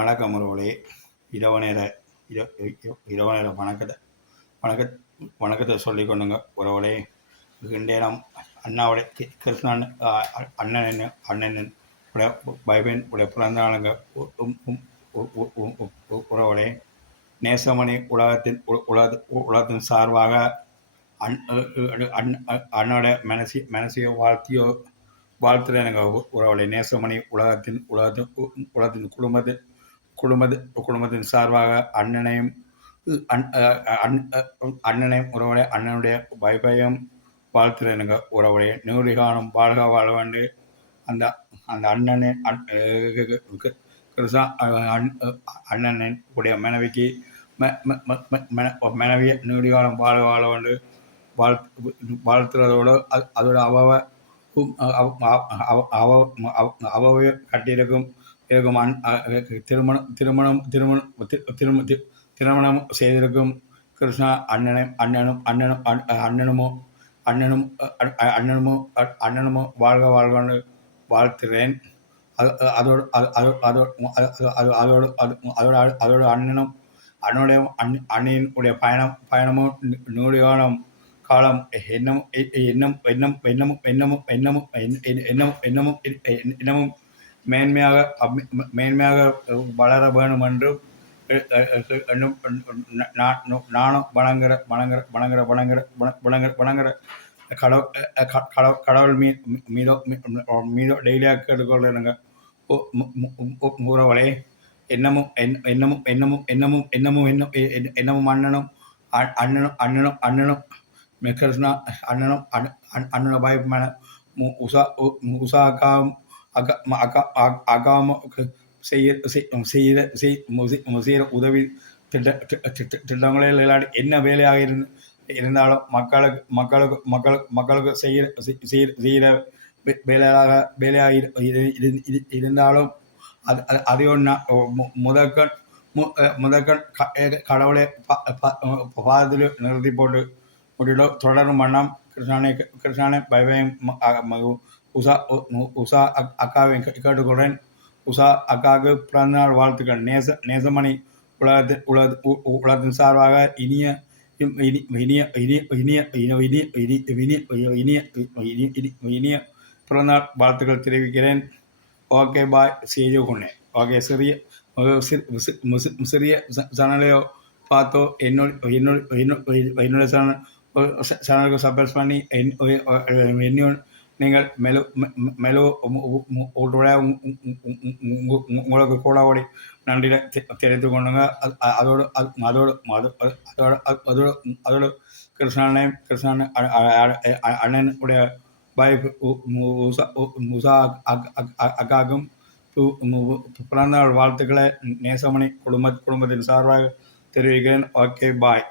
வணக்கம் உறவுகளே. இரவு நேர இரவு நேர வணக்க வணக்கத்தை சொல்லிக் கொண்டுங்க உறவுகளே. நேரம் அண்ணாவுடைய கிருஷ்ணன் அண்ணன் பைபன் உடைய பிறந்த நாளுங்க உறவுகளே. நேசமணி உலகத்தின் சார்பாக அண்ணோட மனசையோ வாழ்த்துறேனுங்க உறவுகளே. நேசமணி உலகத்தின் குடும்பத்தின் சார்பாக அண்ணனையும் உறவுடைய அண்ணனுடைய வைபையும் வாழ்த்துறேனுங்க உறவுடைய. நூறிகானம் வாழ்க வாழ வேண்டு அந்த அந்த கிருஷ்ணா அண்ணனின் உடைய மனைவிக்கு மனைவியை நூறிகாலம் வாழ்க வாழ வேண்டு வாழ்த்துறதோடு அதோட அவைய கட்டியிருக்கும் திருமணம் செய்திருக்கும் கிருஷ்ணா அண்ணனுமோ வாழ்க வாழ்க வாழ்த்துறேன். அதோடு அண்ணியின் உடைய பயணமும் நூறுகாலம் காலம் இன்னமும் மேன்மையாக வளர வேணும் என்று நானும் வணங்குற கடவுள் மீதோ டெய்லியாக கேட்டுக்கொள்ளுங்க உறவுகளே. என்னமும் அண்ணனும் கிருஷ்ணா அண்ணனோட பாய்மான உஷா அக்காவும் செய்கிற உதவி திட்டங்களில் என்ன வேலையாக இருந்தாலும் மக்களுக்கு செய்கிற வேலையாக இருந்தாலும் அதையும் முதற்கண் கடவுளை பாதத்தில் நிறுத்தி போட்டு தொடரும் வண்ணம் கிருஷ்ணனை பைபையும் உஷா அக்காவை கேட்டுக்கொள்கிறேன். உஷா அக்காவுக்கு பிறந்தநாள் வாழ்த்துக்கள். நேசமணி உலகத்தின் சார்பாக இனிய பிறந்தநாள் வாழ்த்துக்கள் தெரிவிக்கிறேன். ஓகே பாய், செய்து கொண்டேன். ஓகே, சிறிய சேனலையோ பார்த்தோ என்னோட சேனலுக்கு சப்ஸ்கிரைப் பண்ணி என்னையும் நீங்கள் உங்களுக்கு கூட நன்றியை தெரிவித்துக் கொள்ளுங்க. அதோடு கிருஷ்ணன் அண்ணனுடைய வைஃப் உஷா அக்காவுக்கும் பிறந்தநாள் வாழ்த்துக்களை நேசமணி குடும்பத்தின் சார்பாக தெரிவிக்கிறேன். Okay bye.